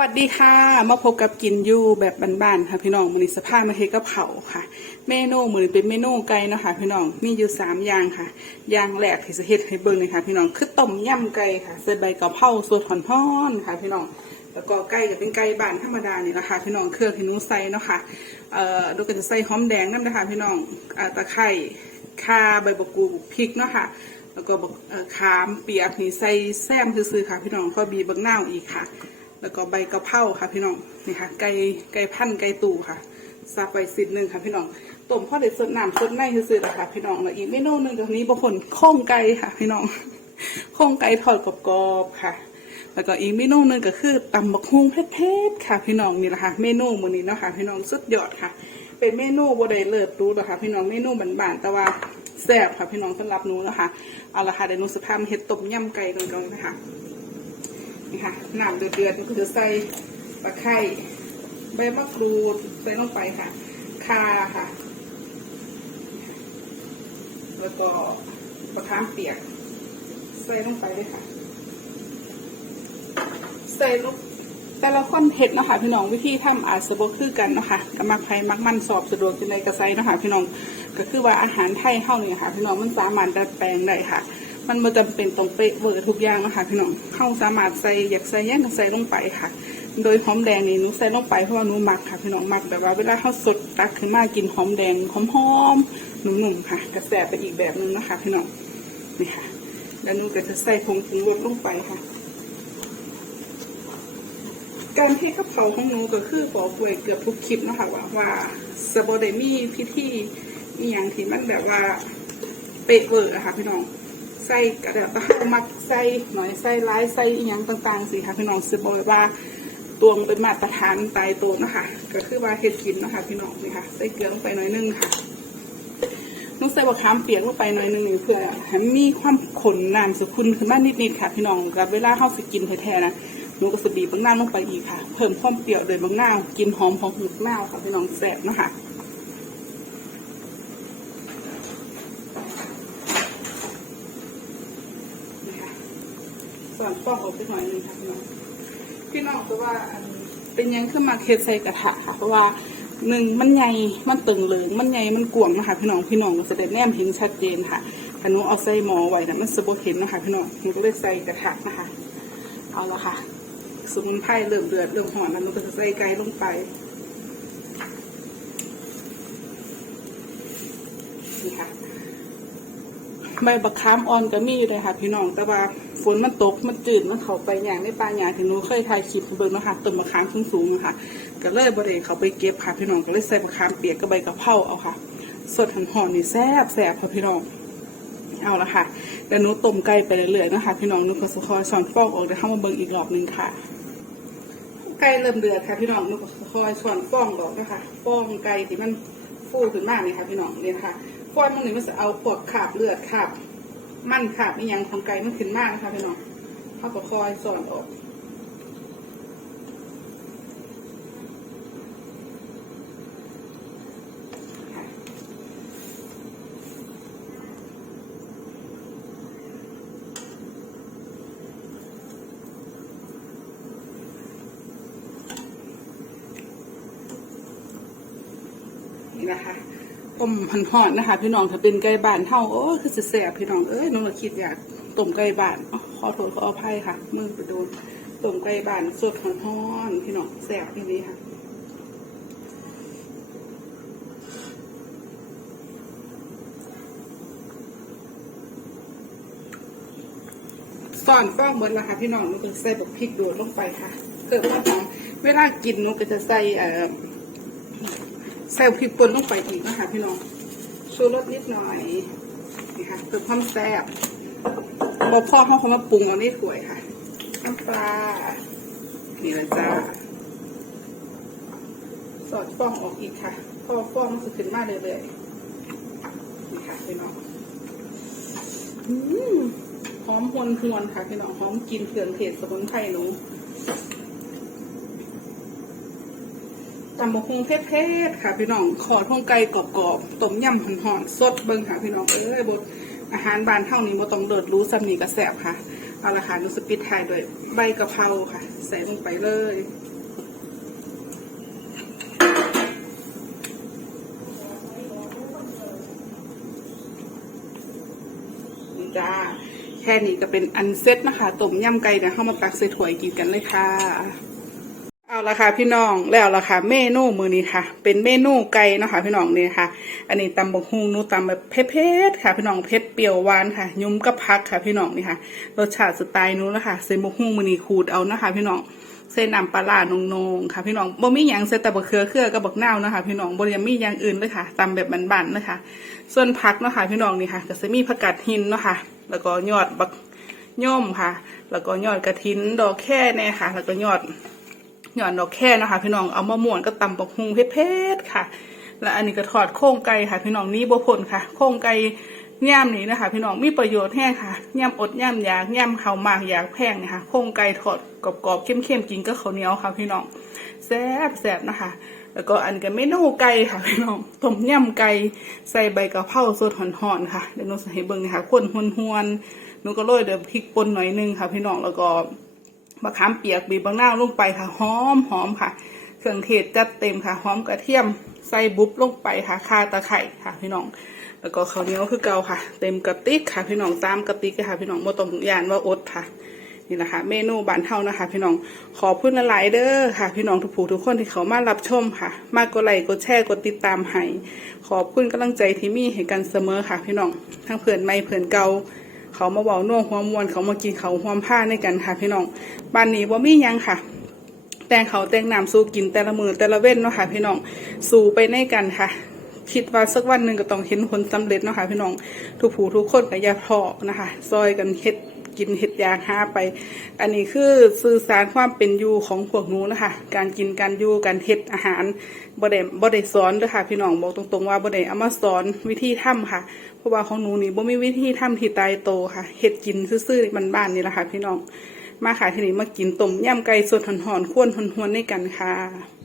วัสดีค่ะ มาพบกับกินยูแบบบ้านๆค่ะพี่น้องมือนี้สภาพมาเทกับเผาค่ะ เมนูมือนี้เป็นเมนูไก่เนาะค่ะพี่น้องมีอยู่สามอย่างค่ะอย่างแรกที่จะเฮ็ดให้เบิ่งเลยค่ะพี่น้องคือต้มยำไก่ค่ะใส่ใบกะเพราสดห่อนๆค่ะพี่น้องแล้วก็ไก่ก็เป็นไก่บ้านธรรมดานี่แหละค่ะพี่น้องเครื่องที่หนูใส่เนาะค่ะเอ่อดูก็จะใส่หอมแดงน้ำนะคะพี่น้องตะไคร้ข่าใบบักกูพริกเนาะค่ะแล้วก็บักเอ่อขามเปียกนี่ใส่แซมซื่อๆค่ะพี่น้องก็บีบักนาวอีกค่ะ แล้วก็ใบกะเพราค่ะพี่น้องนี่ค่ะ ไก่ไก่พันไก่ตูค่ะซับไปสิบหนึ่งค่ะพี่น้องต้มพ่อเด็ดสดน้ำสดในซื่อๆนะคะพี่น้องแล้วอีกเมนูหนึ่งตรงนี้บางคนโค้งไก่ค่ะ พี่น้องโค้งไก่ทอดกรอบๆค่ะ แล้วก็อีกเมนูหนึ่งก็คือตำบักฮุ่งเผ็ดๆค่ะ พี่น้องนี่แหละค่ะ เมนูมื้อนี้เนาะค่ะ พี่น้องสุดยอดค่ะ เป็นเมนูบ่ได้เลิศรู้หรอกค่ะพี่น้องเมนูบานๆแต่ว่าแซ่บค่ะพี่น้องสำหรับหนูนะคะเอาละค่ะเดี๋ยวหนูสิพามาเฮ็ดต้มยำไก่กันก่อนนะคะ นี่ค่ะน้ำเดือดๆก็คือใส่ตะไคร้ใบมะกรูดใส่ลงไปค่ะข่าค่ะ แล้วก็มะขามเปียก ใส่ลงไปเลยค่ะ ใส่ลงแต่ละคนเผ็ดนะคะพี่น้องวิธีทำอาจจะบ่คือกันนะคะกมักไผมักมันสอบสะดวกจังไดกระไซนะคะพี่น้องก็คือว่าอาหารไทยเฮานี่ค่ะ พี่น้องมันสามารถดัดแปลงได้ค่ะ มันบ่จำเป็นต้องเป๊ะเวอร์ทุกอย่างนะคะพี่น้องเฮาสามารถใส่อยากใส่หยังก็ใส่ลงไปค่ะ โดยหอมแดงนี่หนูใส่ลงไปเพราะว่าหนูมักค่ะพี่น้องมักแบบว่าเวลาเฮาสดตักขึ้นมากินหอมแดงหอมๆหนุ่มๆค่ะกระแสไปอีกแบบนึงนะคะพี่น้องนี่ค่ะ แล้วหนูก็จะใส่ผงปรุงรสลงไปค่ะการเทกับเขาของหนูก็คือบอกไว้เกือบทุกคลิปนะคะว่าว่าสบอดมีพิธีมีอย่างที่มันแบบว่าเป๊ะเวอร์อะค่ะพี่น้อง ใส่กระดาษตะหมักใส่หน่อยใส่ร้ายใส่อีหยังต่างๆสิค่ะพี่น้องสบอยว่าตวงเป็นมาตรฐานตายตัวนะคะก็คือว่าเห็ดกินนะคะพี่น้องนี่ค่ะใส่เกลือลงไปหน่อยนึงค่ะนุกใส่บะขามเปียกลงไปหน่อยนึงเพื่อให้มีความขนน้ำสุขุนขึ้นมานิดๆค่ะ พี่น้องกับเวลาเข้าสิกินแท้ๆนะหนูก็จะบีบบางหน้าลงไปอีกค่ะ เพิ่มความเปรี้ยวโดยบางหน้ากินหอมของหมึกหน้าวค่ะพี่น้องแซ่บนะคะนี่ค่ะ ส่วนฟองออกไปหน่อยนึงค่ะพี่น้องพี่น้องเพราะว่าเป็นยังขึ้นมาเคสใส่กระทะค่ะเพราะว่าหนึ่งมันใหญ่มันตึงเหลืองมันใหญ่มันกวางนะคะพี่น้องพี่น้องก็จะได้แนมเห็นชัดเจนค่ะขนมเอาใส่หม้อไว้นะมันสะบเห็นนะคะพี่น้องหนูก็เลยใส่กระทะนะคะ เอาละค่ะสมุนไพรเริ่มเดือดเริ่มหอมแล้วหนูก็จะใส่ไก่ลงไปนี่ค่ะ ใบบักขามอ่อนก็มีเลยค่ะ พี่น้อง แต่ว่าฝนมันตก มันจืด มันเข้าไปอย่างในป่าอย่างที่หนูเคยถ่ายคลิปเบิ่งนะคะต้นมะขามสูงๆนะคะก็เลยบริเวณเขาไปเก็บค่ะ พี่น้องก็เลยใส่มะขามเปียกกับใบกะเพราเอาค่ะ สดหอมๆนี่แซ่บแซ่บค่ะพี่น้องเอาละค่ะเดี๋ยวหนูต้มไก่ไปเรื่อยๆนะคะ พี่น้องหนูก็สุคอยช้อนฟอกออกเดี๋ยวเข้ามาเบิ่งอีกรอบหนึงค่ะไก่เริ่มเดือดค่ะ พี่น้องหนูก็คอยช้อนฟองออกนะคะฟองไก่ที่มันฟูขึ้นมากเลยค่ะ พี่น้องเนี่ยนะคะ ฟองมันนี่มันจะเอาพวกขาบเลือดขาบมันขาบอีหยังของไก่มันขึ้นมากนะคะพี่น้องเขาก็คอยสอนออกนี่นะคะ ต้มหันหอนนะคะ พี่น้องถ้าเป็นไก่บ้านเท่าโอ้คือจะแสบพี่น้องเอ้ยน้องมาคิดอยากต้มไก่บ้านขอโทษขออภัยค่ะมือไปโดนต้มไก่บ้านสดหอนๆพี่น้องแสบที่นี้ค่ะสอนฟ้องเหมดแล้วค่ะพี่น้องหนูก็ใส่แบบพริกโดดลงไปค่ะเกิดความหอมเวลากินหนูก็จะใส่เอ่อ ใส่พริกป่นลงไปอีกนะคะพี่น้องชูรสนิดหน่อยนี่ค่ะเพิ่มความแซ่บบอกพ่อเขาเขามาปรุงเอาในถ้วยค่ะน้ำปลานี่ละจ้าสอดฟองออกอีกค่ะพอฟองมันจะขึ้นมาเรื่อยนี่ค่ะพี่น้องหอมหวนหวนค่ะพี่น้องหอมกินเครื่องเทศสมุนไพรหนู ตำบกฮุงเผ็ดๆค่ะพี่น้อง ขอดพงไก่กรอบๆ ต้มยำหอนๆสดเบิ่งค่ะพี่น้อง เอ้ยบดอาหารบานเท่านี้บ่ต้องเลิศรู้สำนีกระแสบค่ะ เอาละค่ะหนูสปิดท้ายด้วยใบกะเพราค่ะ ใส่ลงไปเลยนี่จ้าแค่นี้ก็เป็นอันเซ็ตนะคะต้มยำไก่เดี๋ยวเข้ามาตักใส่ถ้วยกินกันเลยค่ะ เอาละค่ะพี่น้องแล้วละค่ะเมนูมือนี้ค่ะ เป็นเมนูไก่เนาะค่ะพี่น้องนี่ค่ะ อันนี้ตำบกฮุงนูตำแบบเผ็ดๆค่ะ พี่น้องเผ็ดเปรี้ยวหวานค่ะ ยุ่มกับพักค่ะ พี่น้องนี่ค่ะรสชาติสไตล์นู้นะคะเส้นบกฮุงมือนี้ขูดเอานะคะ พี่น้องเส้นน้ำปลาร้านงๆค่ะ พี่น้องบ่มีหยังเส้นแต่บะเขือเขือกับบักนาวนะคะพี่น้องบ่ยังมีอย่างอื่นเลยค่ะตำแบบบันๆนะคะ ส่วนผักเนาะค่ะพี่น้องนี่ค่ะก็จะมีผักกาดหินเนาะค่ะ แล้วก็ยอดบักย่อมค่ะ แล้วก็ยอดกระถินดอกแค่แน่ค่ะ แล้วก็ยอด หย่อนดอกแค่นะคะ พี่น้องเอามาม่วนก็ตำบักฮุงเผ็ดค่ะ และอันนี้ก็ทอดโค้งไก่ค่ะ พี่น้องนี่บพ้นค่ะ โค้งไก่ย่ามนี้นะคะ พี่น้องมีประโยชน์แห้งค่ะย่ำอดย่ำอยากย่ำข้าวมากอยากแพงนะคะโค้งไก่ทอดกรอบๆเข้มๆกินก็ข้าวเหนียวค่ะ พี่น้องแซ่บแซ่บนะคะ แล้วก็อันก็เมนูไก่ค่ะพี่น้องต้มยำไก่ใส่ใบกะเพราสดห่อนๆค่ะเดี๋ยวหนูใส่เบิ่งนะคะคนหวนๆหนูก็โรยเดี๋ยวพริกป่นหน่อยนึงค่ะ พี่น้องแล้วก็ มะขามเปียกบีบบางนาวลงไปค่ะหอมหอมค่ะเครื่องเทศจัดเต็มค่ะหอมกระเทียมใส่บุบลงไปค่ะคาตะไคร่ค่ะพี่น้อง แล้วก็ข้าวเหนียวคือเก่าค่ะ เต็มกระติกค่ะ พี่น้องตามกระติกค่ะ พี่น้องบ่ต้องยานว่าอดค่ะนี่นะคะเมนูบานเฮานะคะ พี่น้องขอพื้นละหลายเด้อค่ะ พี่น้องทุกผู้ทุกคนที่เขามารับชมค่ะ มากกดไลค์กดแชร์กดติดตามให้ขอบคุณกำลังใจที่มีให้กันเสมอค่ะ พี่น้องทั้งเพื่อนใหม่เพื่อนเก่า เขามาเว้าน่วงหัวมวนเขามากินเขาหัวมผ้าในกันค่ะพี่น้องบ้านนี้บ่มียังค่ะแต่งเขาแต่งน้ำสู้กินแต่ละมือแต่ละเว้นเนาะค่ะพี่น้องสู้ไปในกันค่ะ คิดว่าสักวันหนึ่งก็ต้องเห็นผลสำเร็จเนาะค่ะพี่น้องทุกผู้ทุกคนก็อย่าพอนะคะ ซอยกันเฮ็ด กินเฮ็ดยางหาไป อันนี้คือสื่อสารความเป็นอยู่ของพวกหนูนะคะ การกินการอยู่การเฮ็ดอาหารบ่ได้บ่ได้สอนเด้อค่ะ พี่น้องบอกตรงๆว่าบ่ได้เอามาสอนวิธีทำค่ะ เพราะว่าของหนูนี่บ่มีวิธีทำที่ตายโตค่ะเฮ็ดกินซื่อๆบ้านๆนี่แหละค่ะ พี่น้องมาค่ะทีนี้มากินต้มยำไก่สดหอนๆข้วนหวนๆในกันค่ะ